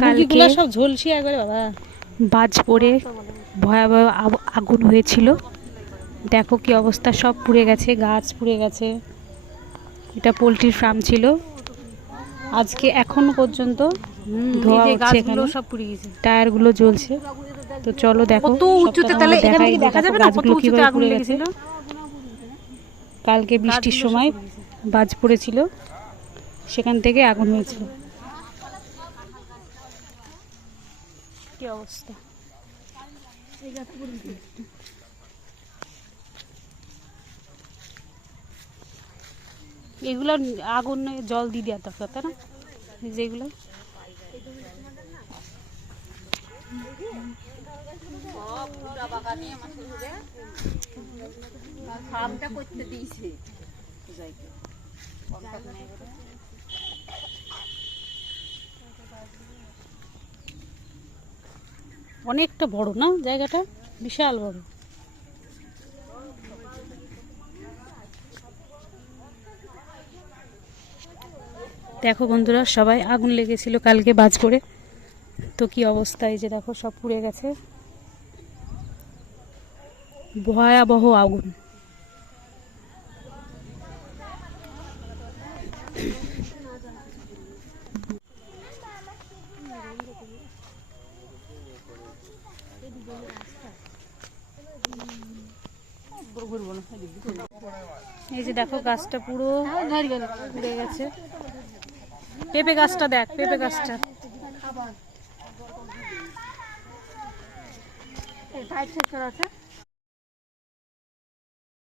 কালকে সব ঝলসি একবারে বাবা বাজ পড়ে ভয়াবহ আগুন হয়েছিল। দেখো কি অবস্থা, সব পুড়ে গেছে, গাছ পুড়ে গেছে। এটা পোলট্রির ফার্ম ছিল। আজকে এখন পর্যন্ত ধোয়া হচ্ছে, এখানে সব পুড়ে গেছে, টায়ারগুলো জ্বলছে। তো চলো দেখো কত উঁচুতে, তাহলে এখান থেকে দেখা যাবে না কত উঁচুতে আগুন লেগেছিল। কালকে বৃষ্টির সময় বাজ পড়েছিল, সেখান থেকে আগুন হয়েছিল। কি অবস্থা, এগুলো আগুন জল দিয়ে দেওয়ার দরকার, তাই না? যেগুলো অনেকটা বড় না, জায়গাটা বিশাল বড়। দেখো বন্ধুরা, সবাই আগুন লেগেছিল কালকে বাজ পড়ে। তো কি অবস্থা, এই যে দেখো সব পুড়ে গেছে, ভয়াবহ আগুন। এই যে দেখো গাছটা পুরো পুড়ে গেছে। পেঁপে গাছটা দেখ, পেঁপে গাছটা